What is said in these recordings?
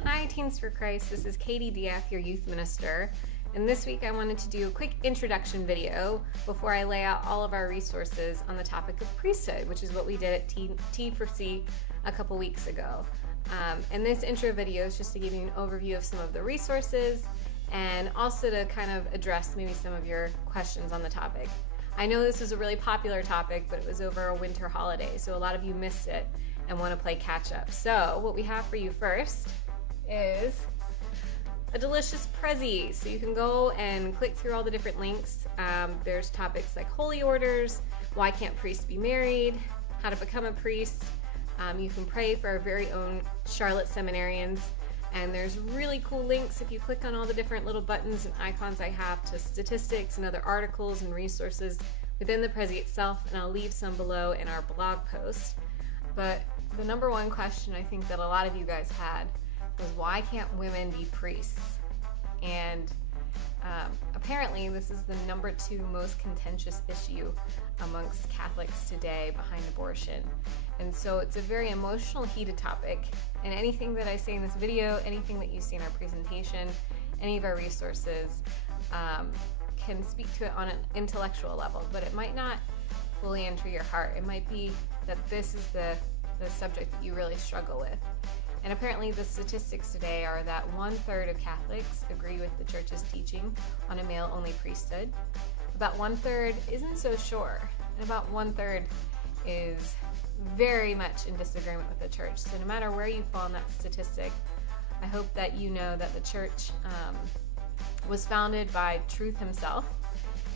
Hi Teens for Christ, this is Katie Diath, your youth minister, and this week I wanted to do a quick introduction video before I lay out all of our resources on the topic of priesthood, which is what we did at T for C a couple weeks ago. And this intro video is just to give you an overview of some of the resources and also to kind of address maybe some of your questions on the topic. I know this was a really popular topic, but it was over a winter holiday, so a lot of you missed it and want to play catch up. So what we have for you first is a delicious Prezi. So you can go and click through all the different links. There's topics like holy orders, why can't priests be married, how to become a priest. You can pray for our very own Charlotte seminarians. And there's really cool links if you click on all the different little buttons and icons I have to statistics and other articles and resources within the Prezi itself, and I'll leave some below in our blog post. But the number one question I think that a lot of you guys had was, why can't women be priests? And apparently this is the number 2 most contentious issue amongst Catholics today behind abortion. And so it's a very emotional, heated topic, and anything that I say in this video, anything that you see in our presentation, any of our resources can speak to it on an intellectual level, but it might not fully enter your heart. It might be that this is the subject that you really struggle with. And apparently the statistics today are that 1/3 of Catholics agree with the Church's teaching on a male-only priesthood. About 1/3 isn't so sure, and about 1/3 is very much in disagreement with the Church. So no matter where you fall in that statistic, I hope that you know that the Church was founded by Truth himself,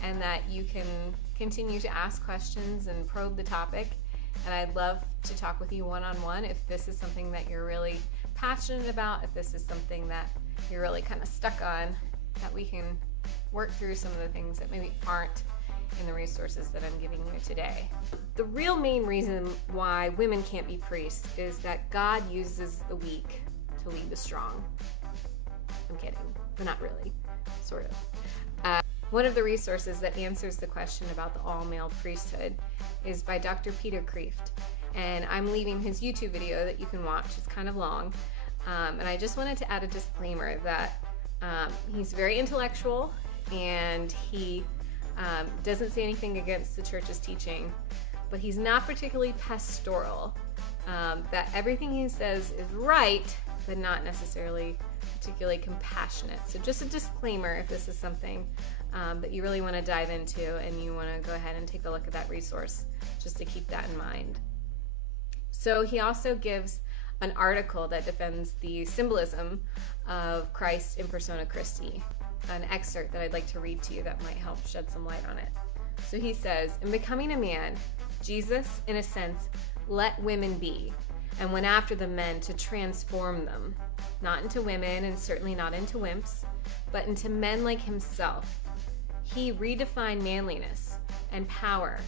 and that you can continue to ask questions and probe the topic. And I'd love to talk with you one-on-one if this is something that you're really passionate about, if this is something that you're really kind of stuck on, that we can work through some of the things that maybe aren't in the resources that I'm giving you today. The real main reason why women can't be priests is that God uses the weak to lead the strong. I'm kidding, but not really, sort of. One of the resources that answers the question about the all-male priesthood is by Dr. Peter Kreeft, and I'm leaving his YouTube video that you can watch. It's kind of long, and I just wanted to add a disclaimer that he's very intellectual, and he doesn't say anything against the Church's teaching, but he's not particularly pastoral. That everything he says is right, but not necessarily particularly compassionate. So just a disclaimer if this is something that you really want to dive into and you want to go ahead and take a look at that resource, just to keep that in mind. So he also gives an article that defends the symbolism of Christ in persona Christi, an excerpt that I'd like to read to you that might help shed some light on it. So he says, in becoming a man, Jesus, in a sense, let women be, and went after the men to transform them, not into women and certainly not into wimps, but into men like himself. He redefined manliness and power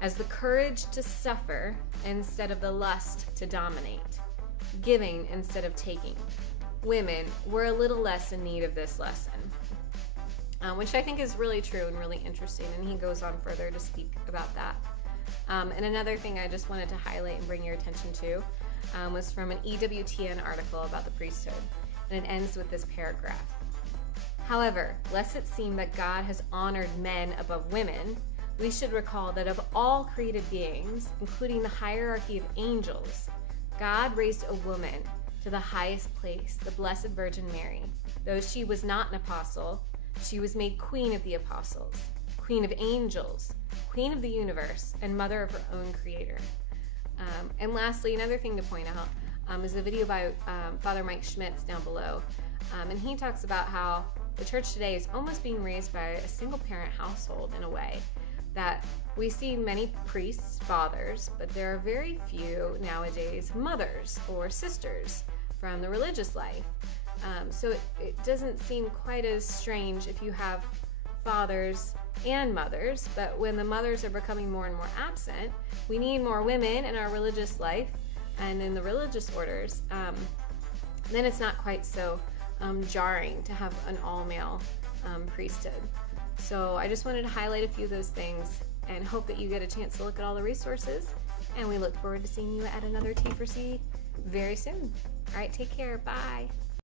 as the courage to suffer instead of the lust to dominate, giving instead of taking. Women were a little less in need of this lesson, which I think is really true and really interesting, and he goes on further to speak about that. And another thing I just wanted to highlight and bring your attention to was from an EWTN article about the priesthood, and it ends with this paragraph. However, lest it seem that God has honored men above women, we should recall that of all created beings, including the hierarchy of angels, God raised a woman to the highest place, the Blessed Virgin Mary. Though she was not an apostle, she was made queen of the apostles, queen of angels, queen of the universe, and mother of her own creator. And lastly, another thing to point out is a video by Father Mike Schmitz down below. And he talks about how the church today is almost being raised by a single-parent household in a way. That we see many priests, fathers, but there are very few nowadays mothers or sisters from the religious life. So it doesn't seem quite as strange if you have fathers and mothers, but when the mothers are becoming more and more absent, we need more women in our religious life and in the religious orders. Then it's not quite so jarring to have an all-male priesthood. So I just wanted to highlight a few of those things and hope that you get a chance to look at all the resources, and we look forward to seeing you at another T4C very soon. All right, take care. Bye.